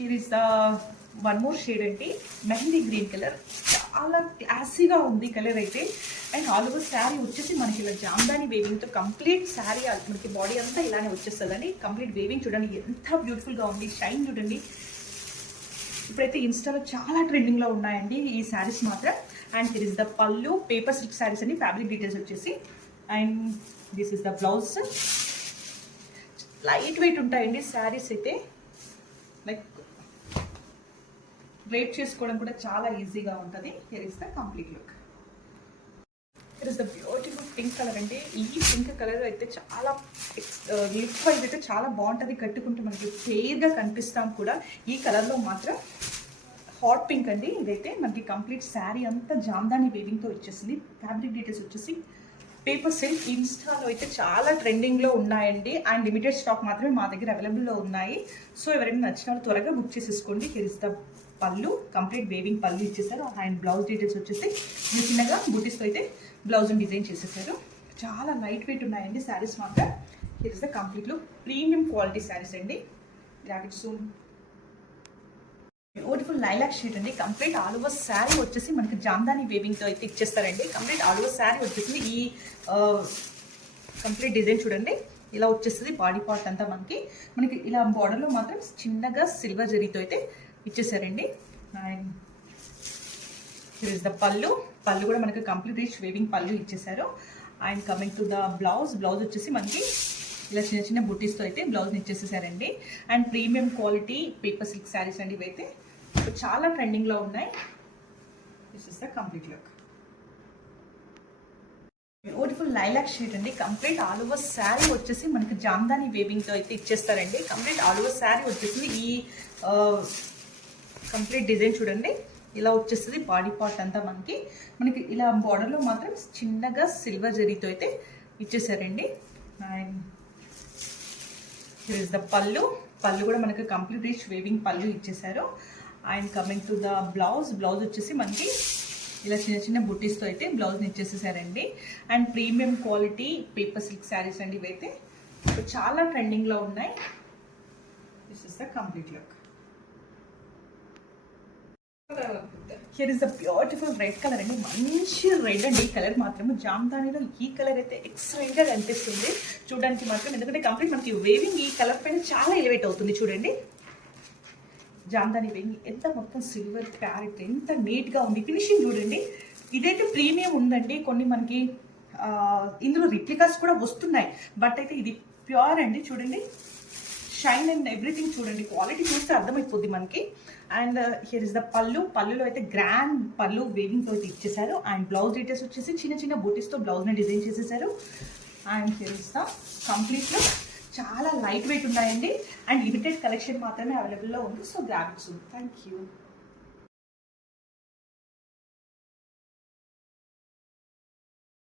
Here is the one more shade అండి, mehndi green colour. చాలా క్లాసీగా ఉంది కలర్ అయితే. అండ్ ఆల్ ఓవర్ శారీ వచ్చేసి మనకి ఇలా జామ్దాని వేవింగ్తో కంప్లీట్ శారీ మనకి బాడీ అంతా ఇలానే వచ్చేస్తుందండి. కంప్లీట్ వేవింగ్ చూడండి ఎంత బ్యూటిఫుల్గా ఉంది. షైన్ చూడండి. ఇప్పుడైతే ఇన్స్టాలో చాలా ట్రెండింగ్లో ఉన్నాయండి ఈ శారీస్ మాత్రం. అండ్ హియర్ ఇస్ ద పళ్ళు, పేపర్ సిల్క్ శారీస్ అండి. ఫ్యాబ్రిక్ డీటెయిల్స్ వచ్చేసి. And this is the blouse. Light weight ఉంటాయండి శారీస్ అయితే. లైక్ డ్రేప్ చేసుకోవడం కూడా చాలా ఈజీగా ఉంటుంది. Here is the complete look. Here is the beautiful pink colour అండి. ఈ పింక్ కలర్ అయితే చాలా లుక్ వైజ్ అయితే చాలా బాగుంటుంది. కట్టుకుంటే మనకి ఫెయిర్గా కనిపిస్తాం కూడా. ఈ కలర్లో మాత్రం హాట్ పింక్ అండి. ఇదైతే మనకి కంప్లీట్ శారీ అంతా జామ్దాని వేవింగ్తో వచ్చేసింది. ఫ్యాబ్రిక్ డీటెయిల్స్ వచ్చేసి పేపర్ సిల్క్. ఇన్స్టాలో అయితే చాలా ట్రెండింగ్లో ఉన్నాయండి. అండ్ లిమిటెడ్ స్టాక్ మాత్రమే మా దగ్గర అవైలబుల్లో ఉన్నాయి. సో ఎవరైనా నచ్చిన వాళ్ళు త్వరగా బుక్ చేసేసుకోండి. హియర్ ఇస్ ద పళ్ళు, కంప్లీట్ వేవింగ్ పళ్ళు ఇచ్చేసారు. అండ్ బ్లౌజ్ డీటెయిల్స్ వచ్చేసి చిన్నగా బుటీస్తో అయితే బ్లౌజ్ డిజైన్ చేసేసారు. చాలా లైట్ వెయిట్ ఉన్నాయండి శారీస్ మాత్రం. Here is the complete look. Premium quality saris అండి. Graphic zoom beautiful lilac sheet అండి. కంప్లీట్ ఆల్ ఓవర్ శారీ వచ్చేసి మనకి జామ్దాని వేవింగ్తో అయితే ఇచ్చేస్తారండి. కంప్లీట్ ఆల్ ఓవర్ శారీ వచ్చేసి ఈ కంప్లీట్ డిజైన్ చూడండి ఇలా వచ్చేస్తుంది. బాడీ పార్ట్ అంతా మనకి ఇలా బార్డర్లో మాత్రం చిన్నగా సిల్వర్ జరీతో అయితే ఇచ్చేసారండి. And here is the pallu. Pallu కూడా మనకి కంప్లీట్ రిచ్ వేవింగ్ పళ్ళు ఇచ్చేసారు. And coming to the blouse. Blouse వచ్చేసి మనకి ఇలా చిన్న చిన్న బుటీస్తో అయితే బ్లౌజ్ని ఇచ్చేసేసారండి. And premium quality paper silk saris అండి ఇవైతే చాలా ట్రెండింగ్లో ఉన్నాయి. This is the complete look. Beautiful lilac sheet అండి. కంప్లీట్ ఆల్ ఓవర్ శారీ వచ్చేసి మనకి జామ్దాని వేవింగ్తో అయితే ఇచ్చేస్తారండి. కంప్లీట్ ఆల్ ఓవర్ శారీ వచ్చేసి ఈ కంప్లీట్ డిజైన్ చూడండి ఇలా వచ్చేస్తుంది. బాడీ పార్ట్ అంతా మనకి ఇలా బార్డర్లో మాత్రం చిన్నగా సిల్వర్ జరీతో అయితే ఇచ్చేసారండి. And here is the pallu. Pallu కూడా మనకి కంప్లీట్ రిచ్ వేవింగ్ పళ్ళు ఇచ్చేసారు. And coming to the blouse. Blouse వచ్చేసి మనకి ఇలా చిన్న చిన్న బుటీస్తో అయితే బ్లౌజ్ని ఇచ్చేసేసారండి. And premium quality paper silk saris అండి ఇవైతే చాలా ట్రెండింగ్లో ఉన్నాయి. This is the complete look. Here is the beautiful red colour అండి. మంచి రెడ్ అండి. ఈ కలర్ మాత్రము జామ్దానిలో ఈ కలర్ అయితే ఎక్సలెంట్గా కనిపిస్తుంది చూడడానికి మాత్రం. ఎందుకంటే కంప్లీట్ మనకి వేవింగ్ ఈ కలర్ పైన చాలా ఎలివేట్ అవుతుంది చూడండి. జామ్దాని వేవింగ్ ఎంత మొత్తం సిల్వర్ ప్యారెట్ ఎంత నీట్గా ఉంది. ఫినిషింగ్ చూడండి. ఇదైతే ప్రీమియం ఉందండి. కొన్ని మనకి ఇందులో రిప్లికాస్ కూడా వస్తున్నాయి. బట్ అయితే ఇది ప్యూర్ అండి. చూడండి షైన్ అండ్ ఎవ్రీథింగ్ చూడండి. క్వాలిటీ చూస్తే అర్థమైపోద్ది మనకి. అండ్ హియర్ ఇస్ ద పళ్ళు. పళ్ళులో అయితే గ్రాండ్ పళ్ళు వేవింగ్తో అయితే ఇచ్చేసారు. అండ్ బ్లౌజ్ డీటెయిల్స్ వచ్చేసి చిన్న చిన్న బూటీస్తో బ్లౌజ్ని డిజైన్ చేసేసారు. అండ్ హియర్ ఇస్ ద కంప్లీట్లో చాలా లైట్ వెయిట్ ఉన్నాయండి. అండ్ లిమిటెడ్ కలెక్షన్ మాత్రమే అవైలబుల్లో ఉంది. So grab it soon. Thank you.